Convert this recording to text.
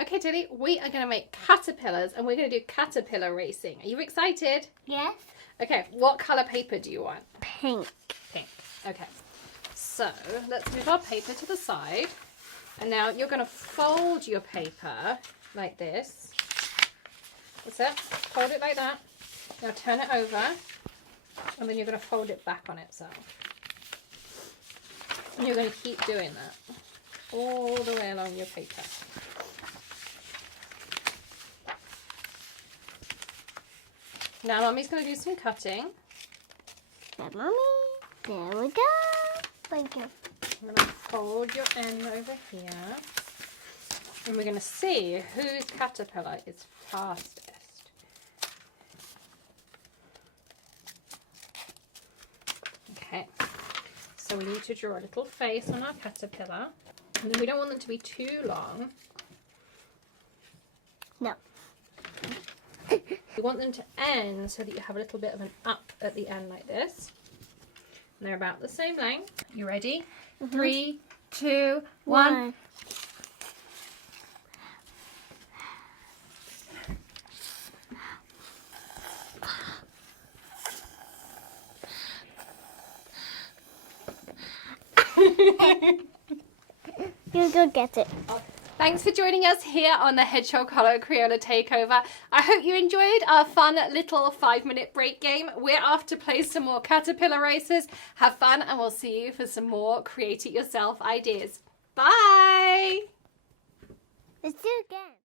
Okay, Dilly, we are going to make caterpillars and we're going to do caterpillar racing. Are you excited? Yes. Okay, what colour paper do you want? Pink. Pink. Okay. So, let's move our paper to the side. And now you're going to fold your paper like this. That's it. Fold it like that. Now turn it over. And then you're going to fold it back on itself. And you're going to keep doing that all the way along your paper. Now Mummy's going to do some cutting. Yeah, Mummy. There we go. Thank you. I'm going to fold your end over here. And we're going to see whose caterpillar is fastest. Okay. So we need to draw a little face on our caterpillar. And then we don't want them to be too long. No. You want them to end so that you have a little bit of an up at the end like this. And they're about the same length. You ready? Mm-hmm. 3, 2, 1. You go get it. Thanks for joining us here on the Hedgehog Hollow Crayola Takeover. I hope you enjoyed our fun little 5-minute break game. We're off to play some more caterpillar races. Have fun and we'll see you for some more create it yourself ideas. Bye! Let's do it again.